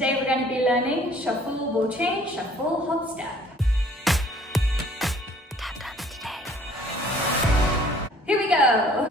Today we're going to be learning shuffle, ball change, shuffle, hop, step. Tap dance today. Here we go.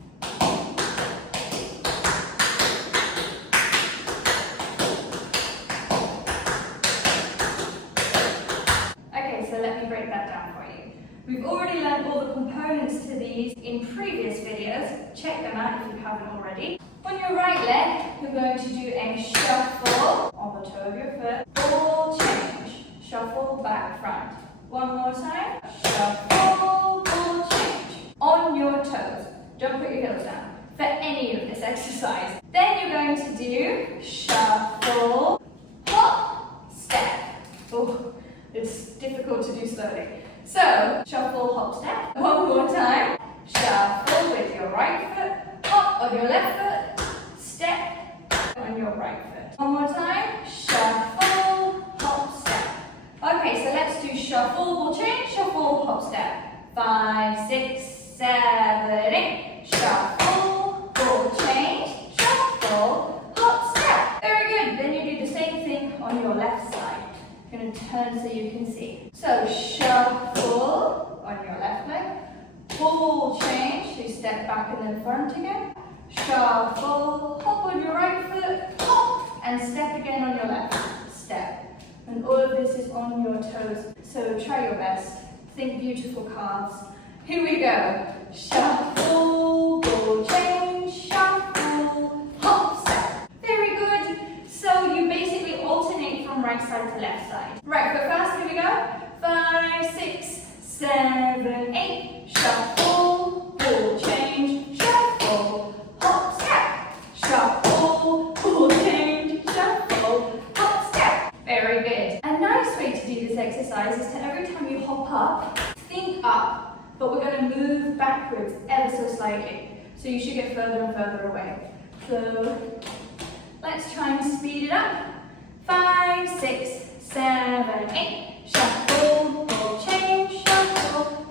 Okay, so let me break that down for you. We've already learned all the components to these in previous videos. Check them out if you haven't already. On your right leg, you're going to do a shuffle on the toe of your foot, ball change, shuffle back front. One more time, shuffle, ball change, on your toes. Don't put your heels down for any of this exercise. Then you're going to do shuffle, hop, step. Oh, it's difficult to do slowly. So, shuffle, hop, step. One more time, shuffle with your right foot, hop on your left foot, step on your right foot. One more time, shuffle, hop, step. Okay, so let's do shuffle, ball change, shuffle, hop, step. 5, 6, 7, 8. Shuffle, ball change, shuffle, hop, step. Very good. Then you do the same thing on your left side. I'm going to turn so you can see. So shuffle on your left leg, ball change, so you step back and then front again. Shuffle, hop on your right foot, hop, and step again on your left, step. And all of this is on your toes, so try your best. Think beautiful calves. Here we go. Shuffle, ball change, shuffle, hop, step. Very good. So you basically alternate from right side to left side. Right foot first, here we go. 5, 6, 7, 8. Shuffle, ball change, shuffle, hop, step. Shuffle, ball change, shuffle, hop, step. Very good. A nice way to do this exercise is to every time you hop up, think up, but we're going to move backwards ever so slightly. So you should get further and further away. So let's try and speed it up. 5, 6, 7, 8. Shuffle, ball change, shuffle,